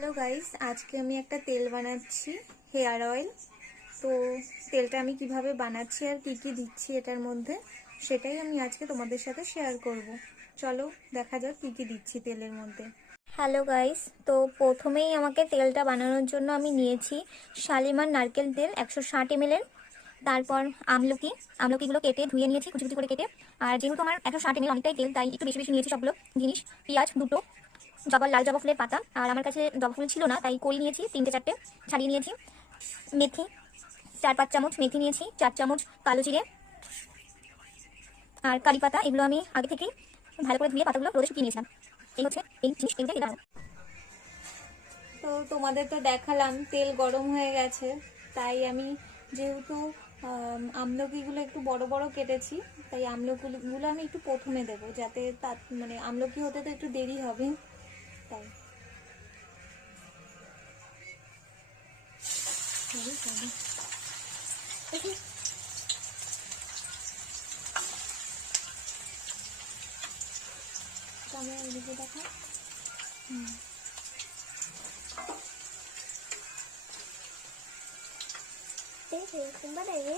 Hello guys, আজকে আমি একটা তেল বানাচ্ছি, হেয়ার অয়েল। তো তেলটা আমি কিভাবে বানাচ্ছি আর কি কি দিচ্ছি এটার মধ্যে, সেটাই আমি আজকে তোমাদের সাথে শেয়ার করব। চলো দেখা যাক কি কি দিচ্ছি তেলের মধ্যে। হ্যালো গাইস, তো প্রথমেই আমাকে তেলটা বানানোর জন্য আমি নিয়েছি শালিমার নারকেল তেল 160 ml এর। তারপর আমলকিগুলো কেটে ধুয়ে নিয়েছি কুচি কুচি করে কেটে। আর যেহেতু আমার 160 ml অনেকটাই তেল, তাই একটু বেশি বেশি নিয়েছি সবগুলো জিনিস। পেঁয়াজ দুটো, লাল জবা ফুলের পাতা, আর আমার কাছে জবা ফুল ছিল না তাই কই নিয়েছি 3-4টে, ছাড়িয়ে নিয়েছি। মেথি 4-5 চামচ মেথি নিয়েছি, 4 চামচ কালো জিরে আর কারি পাতা। এগুলো আমি আগে থেকেই ভালো করে ধুয়ে পাতাগুলো রোদে শুকিয়ে নিয়েছিলাম। এই হচ্ছে এই জিনিস, এগুলো দিলাম। তো তোমাদের তো দেখালাম তেল গরম হয়ে গেছে, তাই আমি যেহেতু আমলকিগুলো একটু বড় বড় কেটেছি, তাই আমলকিগুলো আমি একটু প্রথমে দেবো, যাতে মানে আমলকি হতে তো একটু দেরি হবে, তাই। ক্যামেরা এদিকে দেখা। দেখে তোমরা দেখে